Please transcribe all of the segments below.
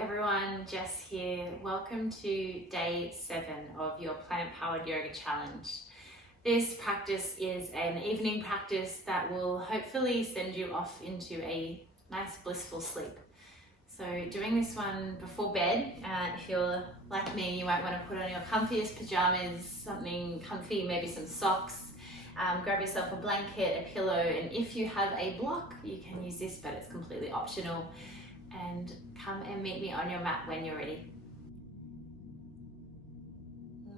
everyone, Jess here. Welcome to day 7 of your Planet Powered Yoga Challenge. This practice is an evening practice that will hopefully send you off into a nice blissful sleep. So doing this one before bed, if you're like me, you might want to put on your comfiest pyjamas, something comfy, maybe some socks. Grab yourself a blanket, a pillow, and if you have a block, you can use this, but it's completely optional. And come and meet me on your mat when you're ready.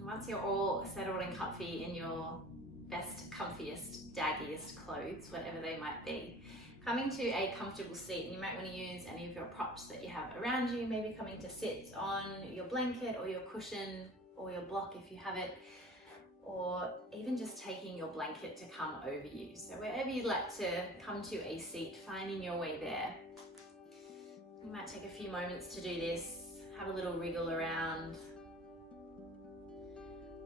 Once you're all settled and comfy in your best, comfiest, daggiest clothes, whatever they might be, coming to a comfortable seat, and you might want to use any of your props that you have around you, maybe coming to sit on your blanket or your cushion or your block if you have it, or even just taking your blanket to come over you. So wherever you'd like to come to a seat, finding your way there. You might take a few moments to do this, have a little wriggle around.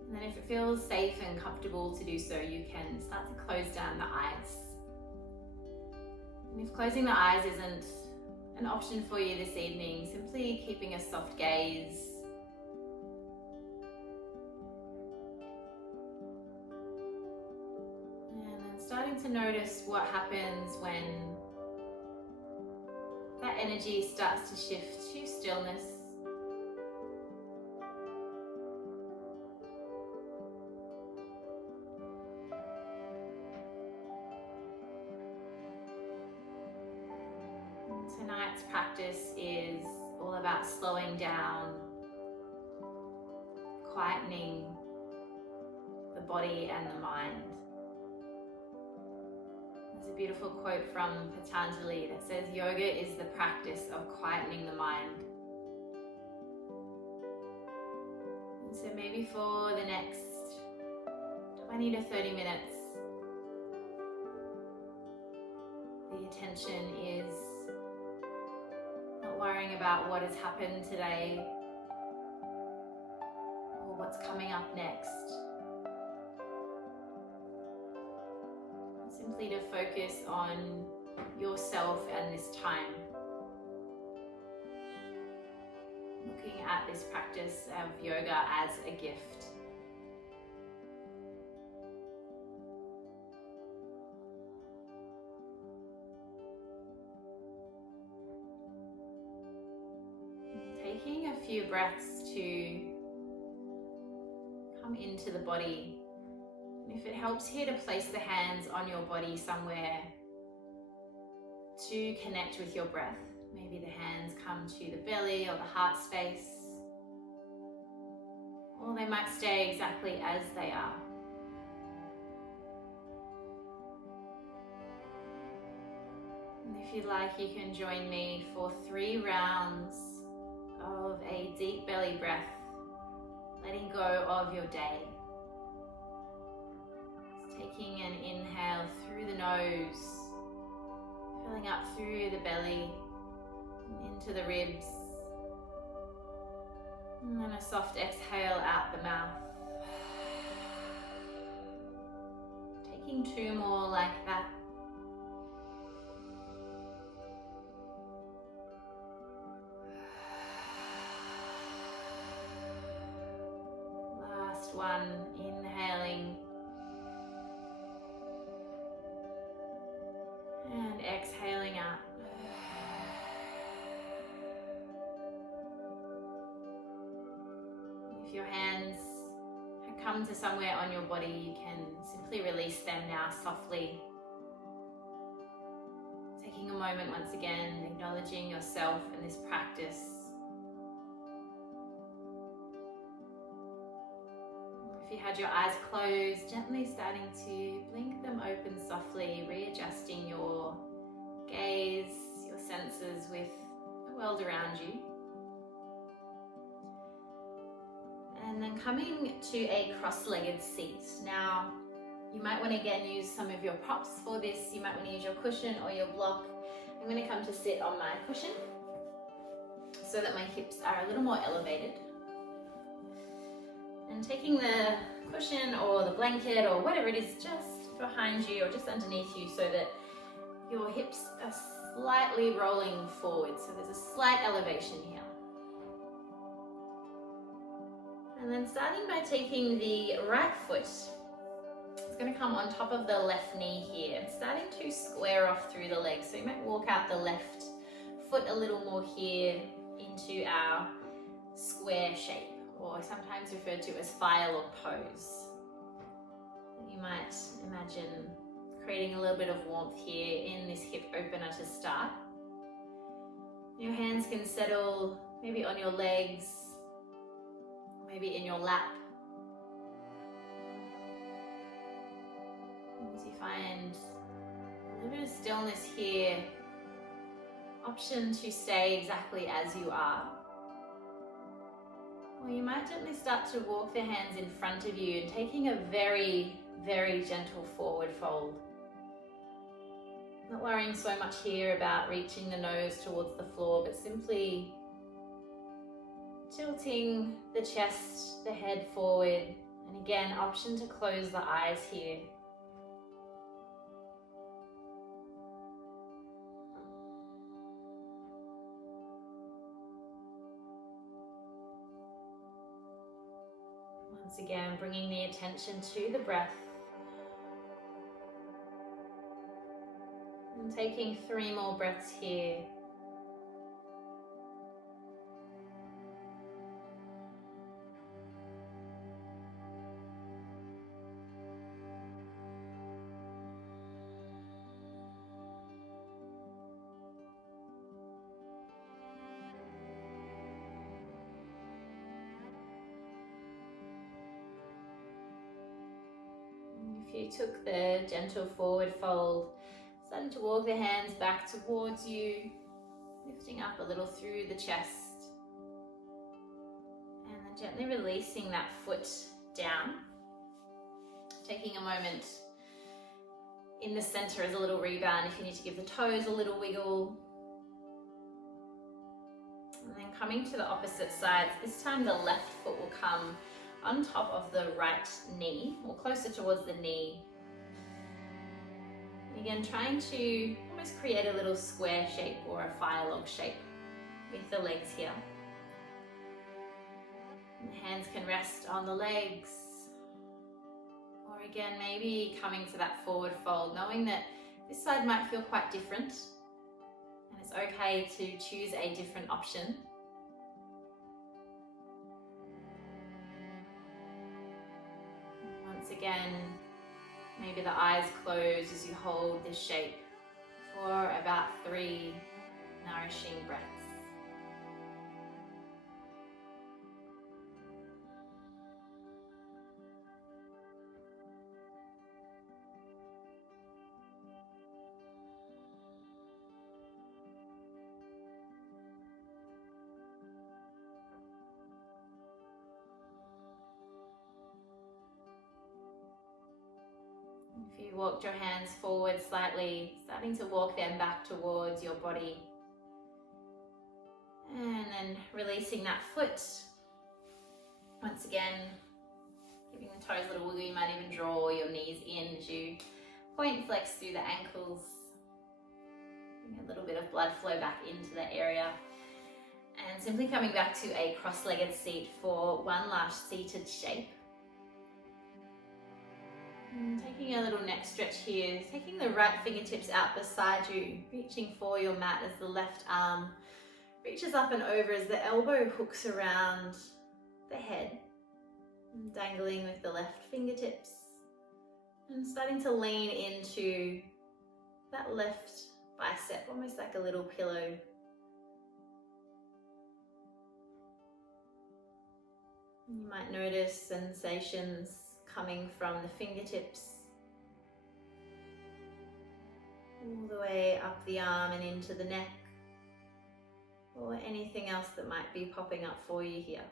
And then if it feels safe and comfortable to do so, you can start to close down the eyes. And if closing the eyes isn't an option for you this evening, simply keeping a soft gaze. And then starting to notice what happens when that energy starts to shift to stillness. Tonight's practice is all about slowing down, quietening the body and the mind. There's a beautiful quote from Patanjali that says, "Yoga is the practice of quietening the mind." And so maybe for the next 20 to 30 minutes, the attention is not worrying about what has happened today or what's coming up next. Simply to focus on yourself and this time. Looking at this practice of yoga as a gift. Taking a few breaths to come into the body. If it helps here to place the hands on your body somewhere to connect with your breath. Maybe the hands come to the belly or the heart space, or they might stay exactly as they are. And if you'd like, you can join me for 3 rounds of a deep belly breath, letting go of your day. Taking an inhale through the nose, filling up through the belly, into the ribs, and then a soft exhale out the mouth. Taking 2 more like that. Last one, inhaling. And exhaling out. If your hands have come to somewhere on your body, you can simply release them now softly. Taking a moment once again, acknowledging yourself and this practice. If you had your eyes closed, gently starting to blink them open softly, readjusting your gaze, your senses with the world around you. And then coming to a cross-legged seat. Now, you might want to again use some of your props for this. You might want to use your cushion or your block. I'm going to come to sit on my cushion so that my hips are a little more elevated. And taking the cushion or the blanket or whatever it is just behind you or just underneath you so that your hips are slightly rolling forward. So there's a slight elevation here. And then starting by taking the right foot, it's going to come on top of the left knee here, and starting to square off through the legs. So you might walk out the left foot a little more here into our square shape, or sometimes referred to as fire log pose. You might imagine creating a little bit of warmth here in this hip opener to start. Your hands can settle maybe on your legs, maybe in your lap. As you find a little bit of stillness here, option to stay exactly as you are. Or you might gently start to walk the hands in front of you and taking a very, very gentle forward fold. Not worrying so much here about reaching the nose towards the floor, but simply tilting the chest, the head forward, and again, option to close the eyes here. Once again, bringing the attention to the breath. And taking 3 more breaths here. If you took the gentle forward fold, starting to walk the hands back towards you, lifting up a little through the chest, and then gently releasing that foot down. Taking a moment in the center as a little rebound if you need to give the toes a little wiggle. And then coming to the opposite side, this time the left foot will come on top of the right knee, or closer towards the knee. And again, trying to almost create a little square shape or a fire log shape with the legs here. And the hands can rest on the legs. Or again, maybe coming to that forward fold, knowing that this side might feel quite different, and it's okay to choose a different option. Once again, maybe the eyes close as you hold this shape for about 3 nourishing breaths. If you walked your hands forward slightly, starting to walk them back towards your body. And then releasing that foot. Once again, giving the toes a little wiggle. You might even draw your knees in as you point, flex through the ankles. Bring a little bit of blood flow back into the area. And simply coming back to a cross-legged seat for one last seated shape. And taking a little neck stretch here, taking the right fingertips out beside you, reaching for your mat as the left arm reaches up and over as the elbow hooks around the head, and dangling with the left fingertips, and starting to lean into that left bicep, almost like a little pillow. You might notice sensations coming from the fingertips all the way up the arm and into the neck, or anything else that might be popping up for you here.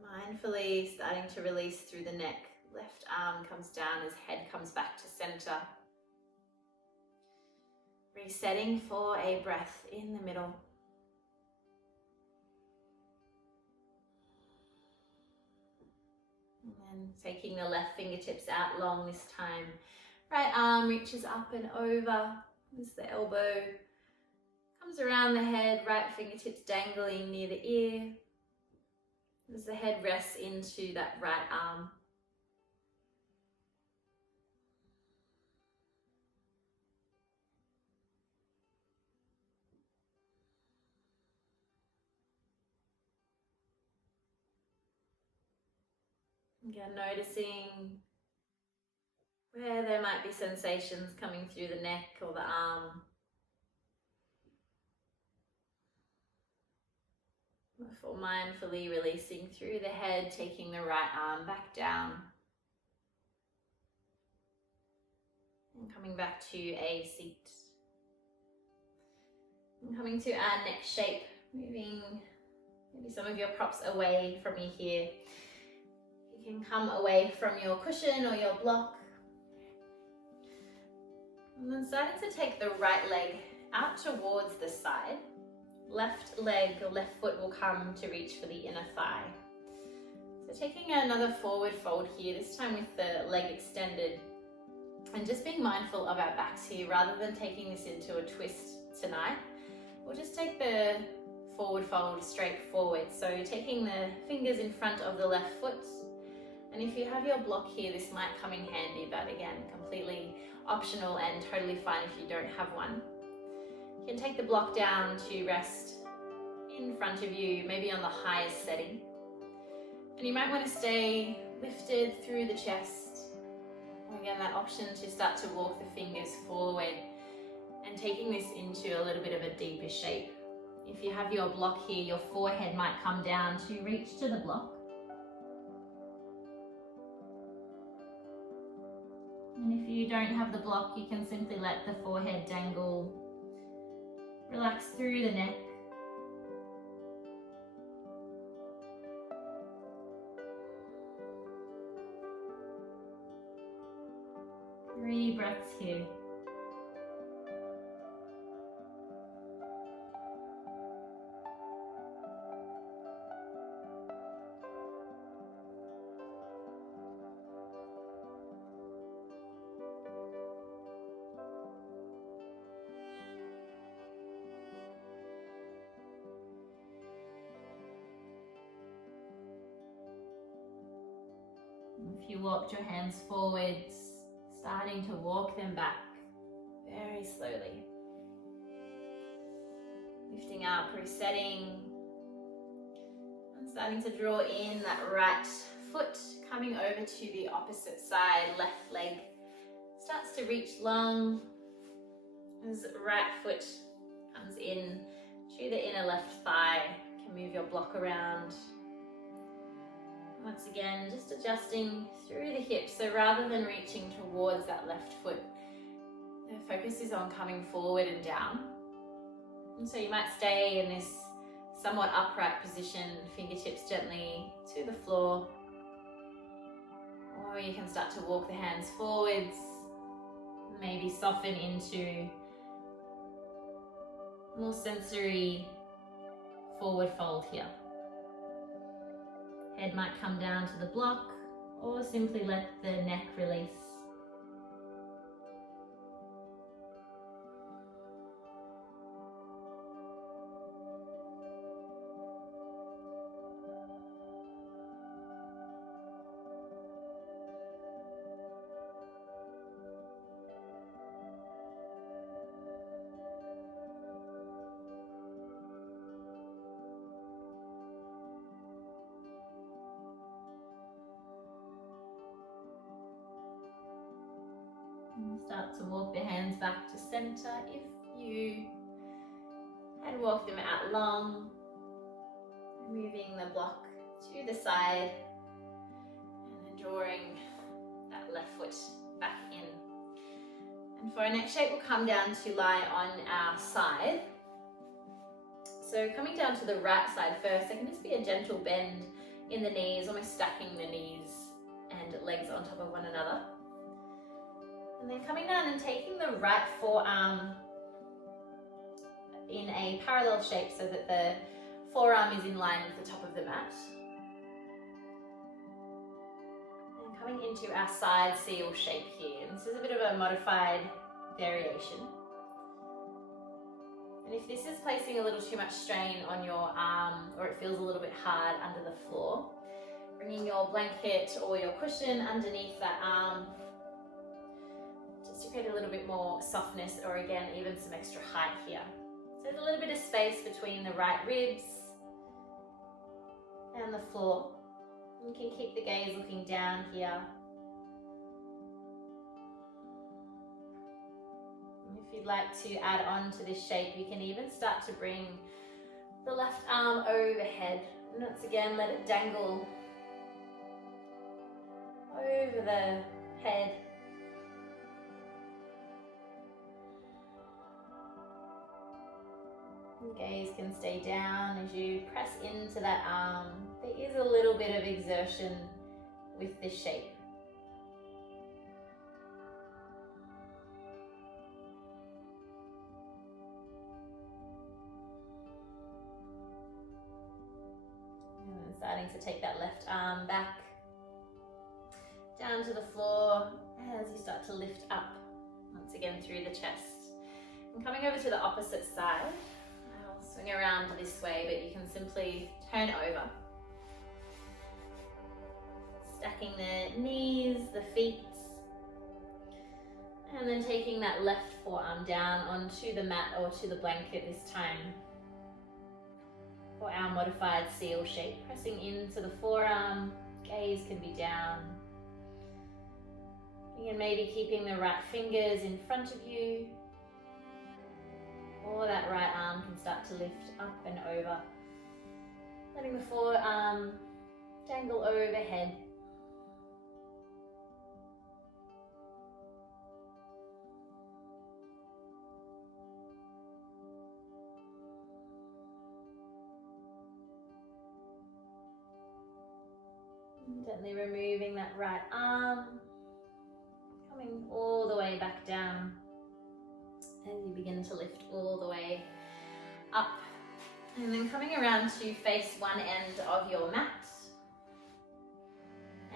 Mindfully starting to release through the neck. Left arm comes down as head comes back to center. Resetting for a breath in the middle. And then taking the left fingertips out long this time. Right arm reaches up and over as the elbow comes around the head, right fingertips dangling near the ear as the head rests into that right arm. Again, noticing where there might be sensations coming through the neck or the arm. Before mindfully releasing through the head, taking the right arm back down. And coming back to a seat. And coming to our neck shape, moving maybe some of your props away from you here. You can come away from your cushion or your block. And then starting to take the right leg out towards the side. Left leg or left foot will come to reach for the inner thigh. So taking another forward fold here, this time with the leg extended. And just being mindful of our backs here, rather than taking this into a twist tonight, we'll just take the forward fold straight forward. So taking the fingers in front of the left foot. And if you have your block here, this might come in handy, but again, completely optional and totally fine if you don't have one. You can take the block down to rest in front of you, maybe on the highest setting. And you might want to stay lifted through the chest. Again, that option to start to walk the fingers forward and taking this into a little bit of a deeper shape. If you have your block here, your forehead might come down to reach to the block. And if you don't have the block, you can simply let the forehead dangle, relax through the neck. Three breaths here. If you walked your hands forwards, starting to walk them back very slowly. Lifting up, resetting, and starting to draw in that right foot, coming over to the opposite side. Left leg starts to reach long as right foot comes in to the inner left thigh. You can move your block around. Once again, just adjusting through the hips. So rather than reaching towards that left foot, the focus is on coming forward and down. And so you might stay in this somewhat upright position, fingertips gently to the floor. Or you can start to walk the hands forwards, maybe soften into more sensory forward fold here. Head might come down to the block or simply let the neck release. And start to walk the hands back to center if you had walked them out long. Moving the block to the side and then drawing that left foot back in. And for our next shape, we'll come down to lie on our side. So coming down to the right side first, there can just be a gentle bend in the knees, almost stacking the knees and legs on top of one another. And then coming down and taking the right forearm in a parallel shape so that the forearm is in line with the top of the mat. coming into our side seal shape here. And this is a bit of a modified variation. And if this is placing a little too much strain on your arm, or it feels a little bit hard under the floor, bringing your blanket or your cushion underneath that arm, just to create a little bit more softness, or again, even some extra height here. So there's a little bit of space between the right ribs and the floor. You can keep the gaze looking down here. And if you'd like to add on to this shape, you can even start to bring the left arm overhead. And once again, let it dangle over the head. And gaze can stay down as you press into that arm. There is a little bit of exertion with this shape. And then starting to take that left arm back down to the floor as you start to lift up once again through the chest. And coming over to the opposite side, I'll swing around this way, but you can simply turn over. Stacking the knees, the feet, and then taking that left forearm down onto the mat or to the blanket this time for our modified seal shape. Pressing into the forearm, gaze can be down. And maybe keeping the right fingers in front of you, or that right arm can start to lift up and over. Letting the forearm dangle overhead. Gently removing that right arm, coming all the way back down as you begin to lift all the way up. And then coming around to face one end of your mat.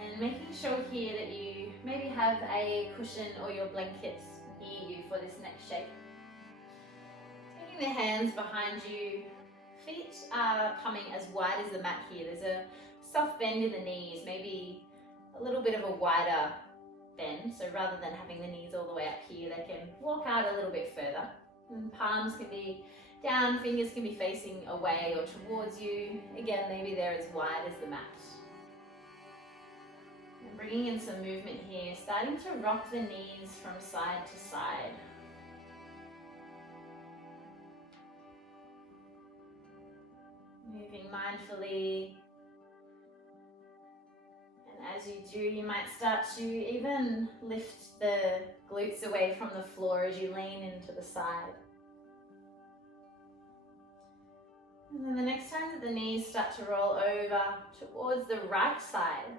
And making sure here that you maybe have a cushion or your blanket near you for this next shape. Taking the hands behind you, feet are coming as wide as the mat here. There's a soft bend in the knees, maybe a little bit of a wider bend. So rather than having the knees all the way up here, they can walk out a little bit further. And palms can be down, fingers can be facing away or towards you. Again, maybe they're as wide as the mat. And bringing in some movement here, starting to rock the knees from side to side. Moving mindfully. As you do, you might start to even lift the glutes away from the floor as you lean into the side. And then the next time that the knees start to roll over towards the right side,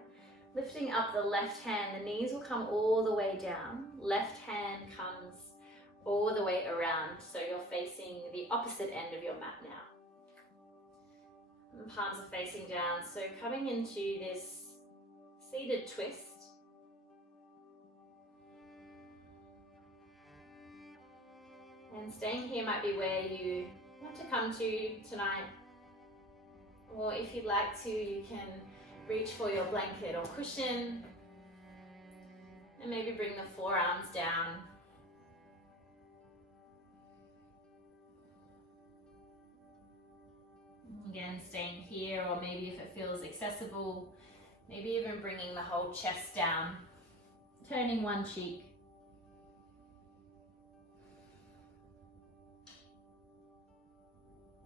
lifting up the left hand, the knees will come all the way down. Left hand comes all the way around, so you're facing the opposite end of your mat now. And palms are facing down, so coming into this seated twist. And staying here might be where you want to come to tonight. Or if you'd like to, you can reach for your blanket or cushion and maybe bring the forearms down. Again, staying here, or maybe if it feels accessible, maybe even bringing the whole chest down, turning one cheek.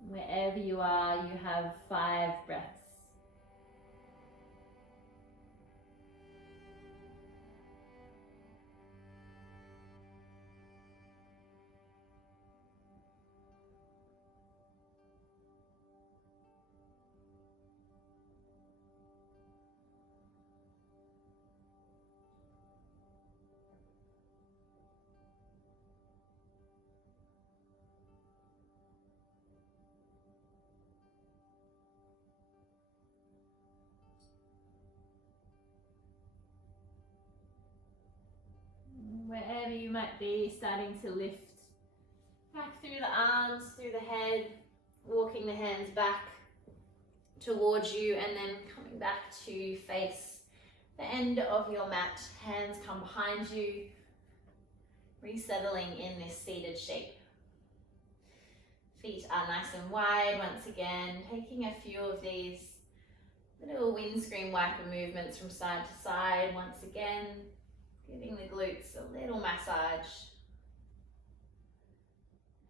Wherever you are, you have 5 breaths. might be starting to lift back through the arms, through the head, walking the hands back towards you and then coming back to face the end of your mat. Hands come behind you, resettling in this seated shape. Feet are nice and wide once again, taking a few of these little windscreen wiper movements from side to side once again, giving the glutes a little massage.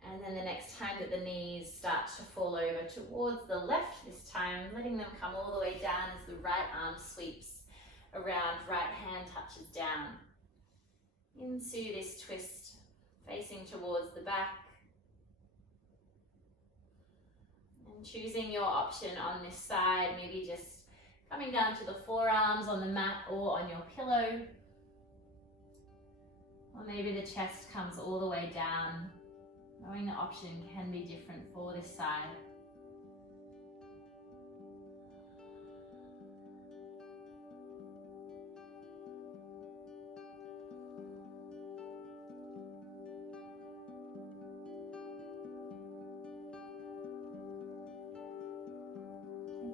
And then the next time that the knees start to fall over towards the left this time, letting them come all the way down as the right arm sweeps around, right hand touches down into this twist, facing towards the back. And choosing your option on this side, maybe just coming down to the forearms on the mat or on your pillow. Or maybe the chest comes all the way down. Knowing the option can be different for this side.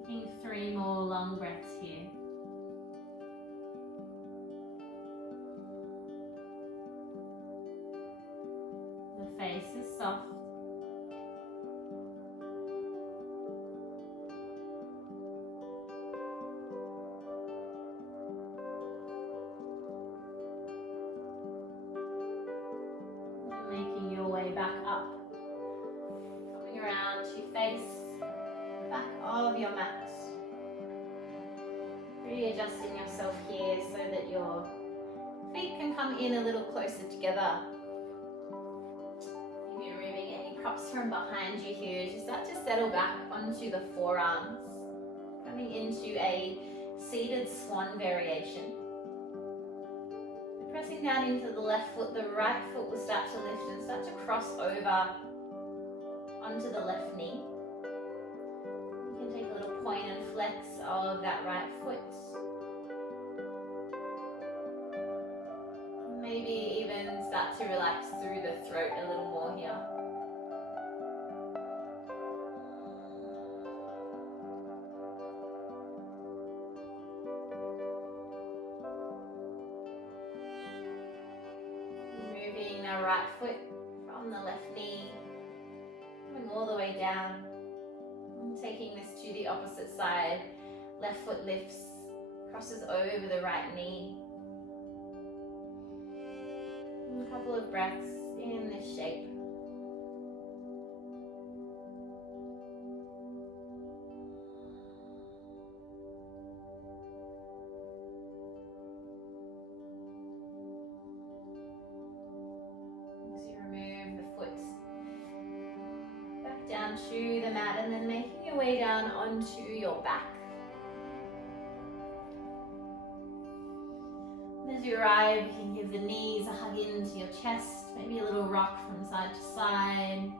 Taking 3 more long breaths here. The face is soft. And making your way back up. Coming around to face back of your mat. Readjusting yourself here so that your feet can come in a little closer together. Maybe removing any props from behind you here as you start to settle back onto the forearms. Coming into a seated swan variation. Pressing down into the left foot, the right foot will start to lift and start to cross over onto the left knee. You can take a little point and flex of that right foot. Maybe even start to relax through the throat a little more here. Moving the right foot from the left knee, coming all the way down. And taking this to the opposite side. Left foot lifts, crosses over the right knee. And a couple of breaths in this shape. As you remove the foot back down to the mat and then making your way down onto your back. As you arrive, you can give the knees a hug into your chest, maybe a little rock from side to side.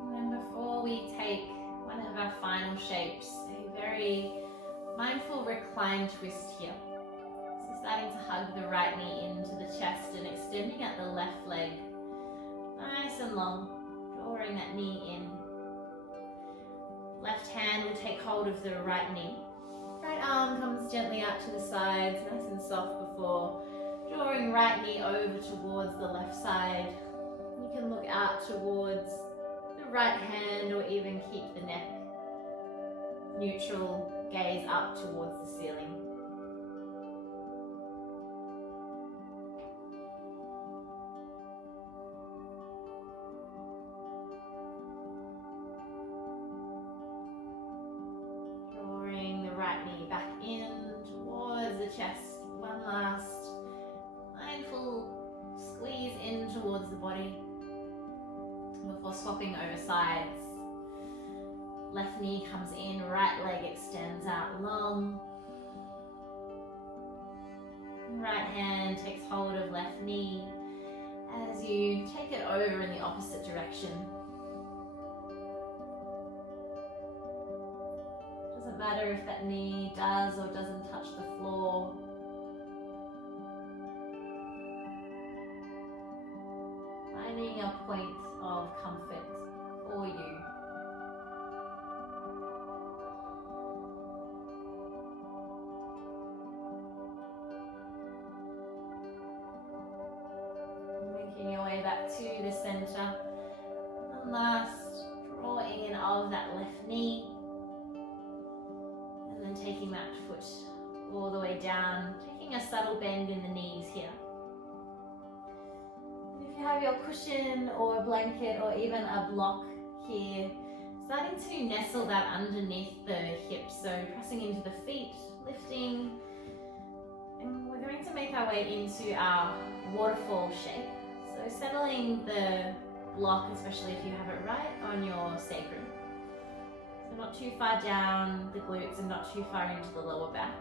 And then before we take one of our final shapes, a very mindful recline twist here. So starting to hug the right knee into the chest and extending at the left leg, nice and long, drawing that knee in. Left hand will take hold of the right knee. Right arm comes gently out to the sides, nice and soft before drawing right knee over towards the left side. You can look out towards the right hand or even keep the neck neutral, gaze up towards the ceiling. Back in towards the chest. One last mindful squeeze in towards the body before swapping over sides. Left knee comes in, right leg extends out long. Right hand takes hold of left knee as you take it over in the opposite direction. matter if that knee does or doesn't touch the floor. Finding a point of comfort for you. Making your way back to the center. And last, drawing in of that left knee. And then taking that foot all the way down, taking a subtle bend in the knees here. If you have your cushion or a blanket or even a block here, starting to nestle that underneath the hips, so pressing into the feet, lifting, and we're going to make our way into our waterfall shape. So settling the block, especially if you have it right on your sacrum. So not too far down the glutes and not too far into the lower back,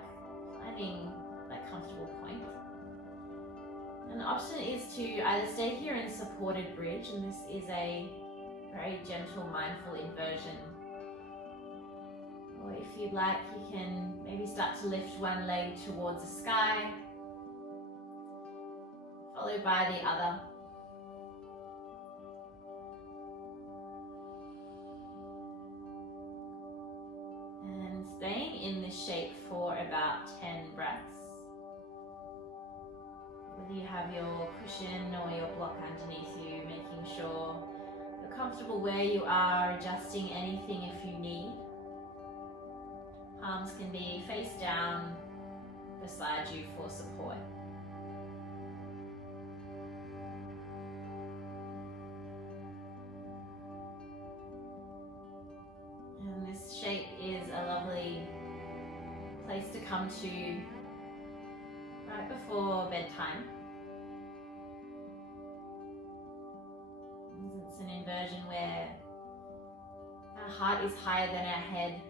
finding that comfortable point. And the option is to either stay here in supported bridge, and this is a very gentle, mindful inversion. Or if you'd like, you can maybe start to lift one leg towards the sky, followed by the other. And staying in this shape for about 10 breaths. Whether you have your cushion or your block underneath you, making sure you're comfortable where you are, adjusting anything if you need. Palms can be face down beside you for support. And this shape is a lovely place to come to right before bedtime. It's an inversion where our heart is higher than our head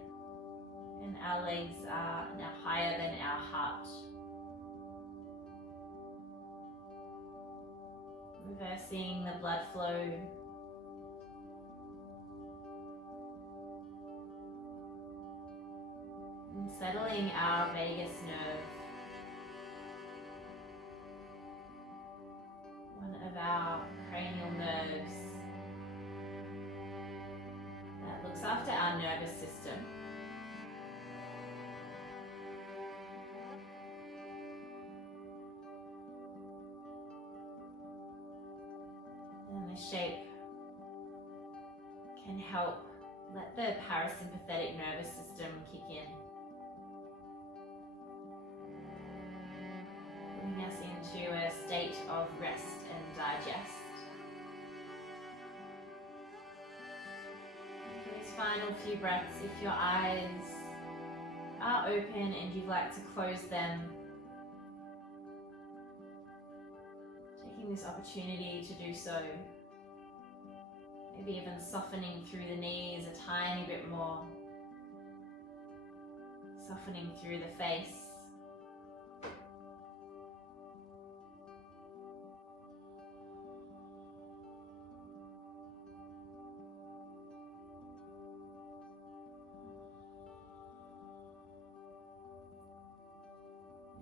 and our legs are now higher than our heart. Reversing the blood flow. And settling our vagus nerve. One of our cranial nerves that looks after our nervous system. And the shape can help let the parasympathetic nervous system kick in. Bringing us into a state of rest and digest. For these final few breaths, if your eyes are open and you'd like to close them, taking this opportunity to do so. Maybe even softening through the knees a tiny bit more. Softening through the face.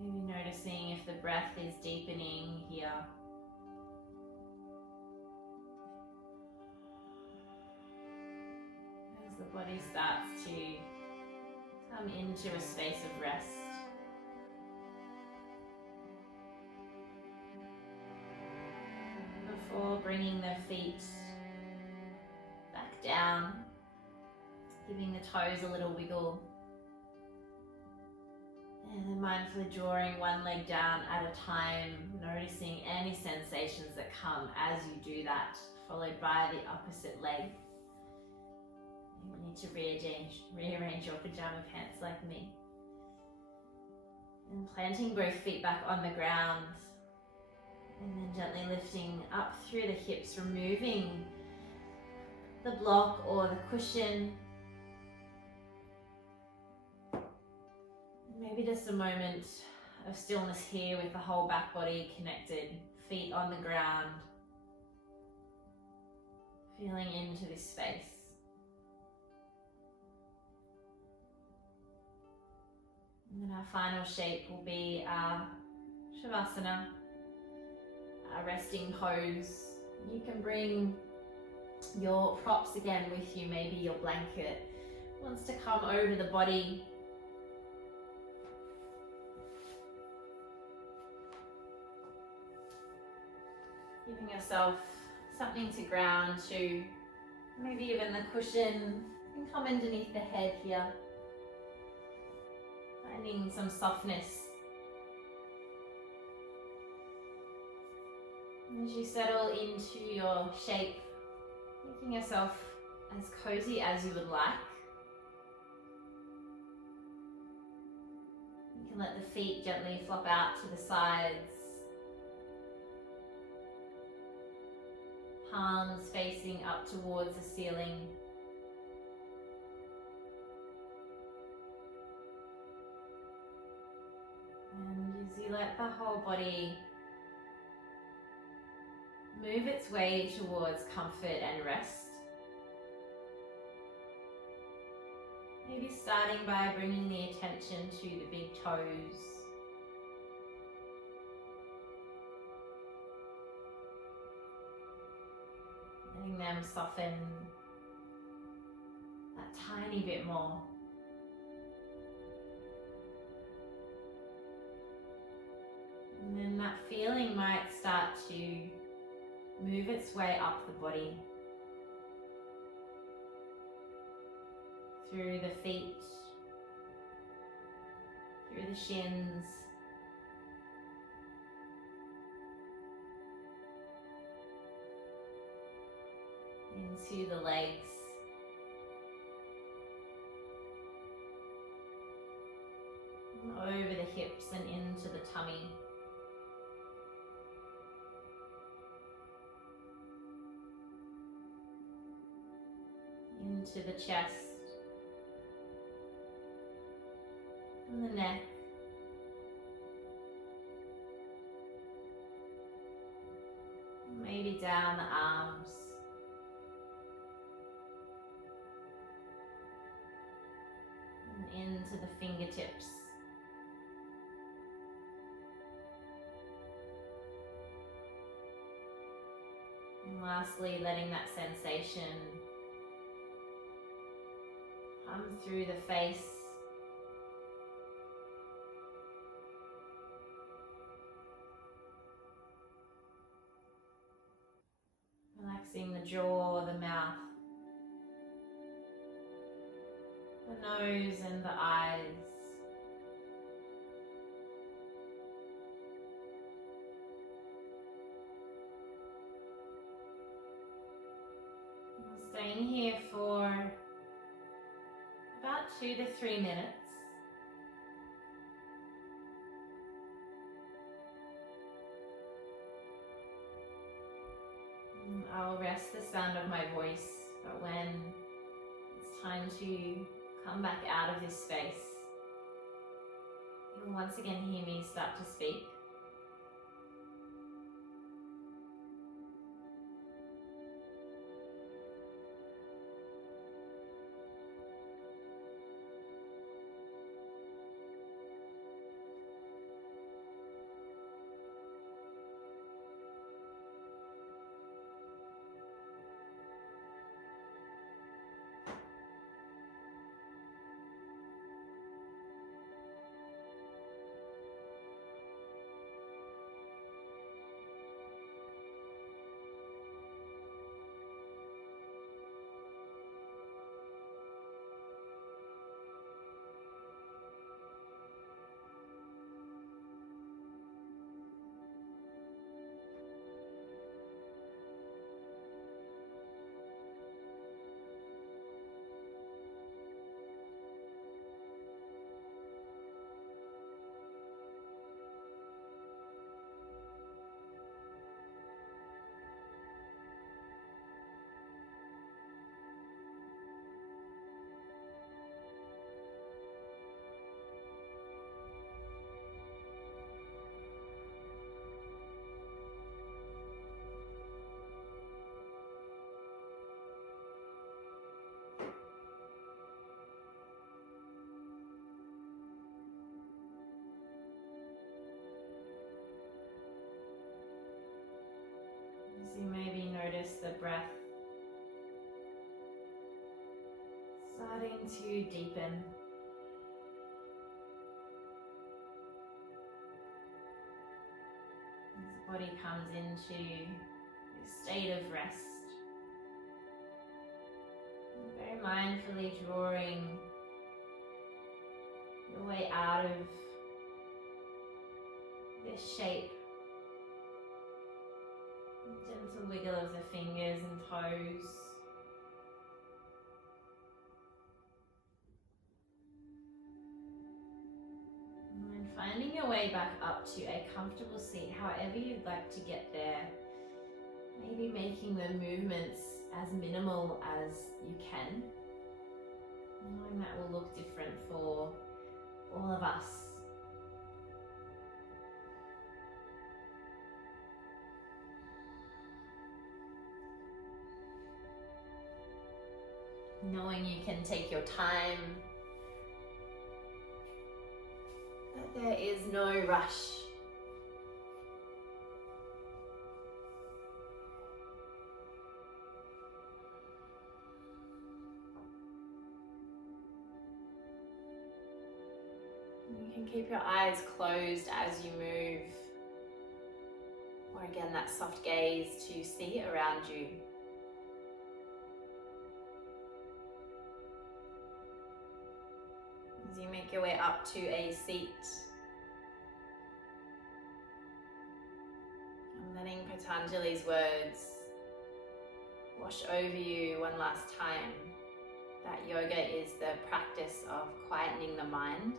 Maybe noticing if the breath is deepening here. As the body starts to come into a space of rest. Before bringing the feet back down, giving the toes a little wiggle. And then mindfully drawing one leg down at a time, noticing any sensations that come as you do that, followed by the opposite leg. You need to rearrange your pajama pants like me. And planting both feet back on the ground. And then gently lifting up through the hips, removing the block or the cushion. Maybe just a moment of stillness here with the whole back body connected, feet on the ground, feeling into this space. And then our final shape will be our Shavasana, our resting pose. You can bring your props again with you, maybe your blanket wants to come over the body. Giving yourself something to ground to, maybe even the cushion can come underneath the head here. Finding some softness. As you settle into your shape, making yourself as cozy as you would like. You can let the feet gently flop out to the sides. Palms facing up towards the ceiling. And as you let the whole body move its way towards comfort and rest. Maybe starting by bringing the attention to the big toes. Letting them soften that tiny bit more. And then that feeling might start to move its way up the body. Through the feet, through the shins, into the legs, over the hips and into the tummy. Into the chest and the neck. Maybe down the arms. And into the fingertips. And lastly, letting that sensation come through the face. Relaxing the jaw, the mouth, the nose and the eyes. And staying here for about 2 to 3 minutes. I'll rest the sound of my voice, but when it's time to come back out of this space, you'll once again hear me start to speak. the breath starting to deepen. As the body comes into this state of rest, very mindfully drawing your way out of this shape. Gentle wiggle of the fingers and toes. And finding your way back up to a comfortable seat, however you'd like to get there. Maybe making the movements as minimal as you can. Knowing that will look different for all of us. Knowing you can take your time, that there is no rush. You can keep your eyes closed as you move, or again that soft gaze to see around you. As you make your way up to a seat, I'm letting Patanjali's words wash over you one last time, that yoga is the practice of quietening the mind.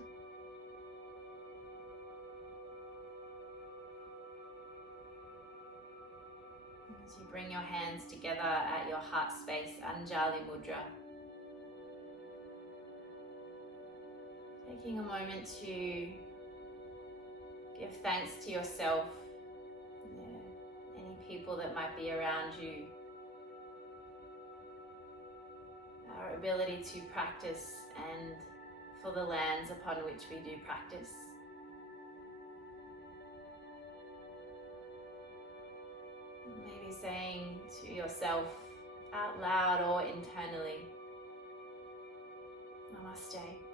As you bring your hands together at your heart space, Anjali Mudra. Taking a moment to give thanks to yourself, any people that might be around you, our ability to practice, and for the lands upon which we do practice. Maybe saying to yourself out loud or internally, Namaste.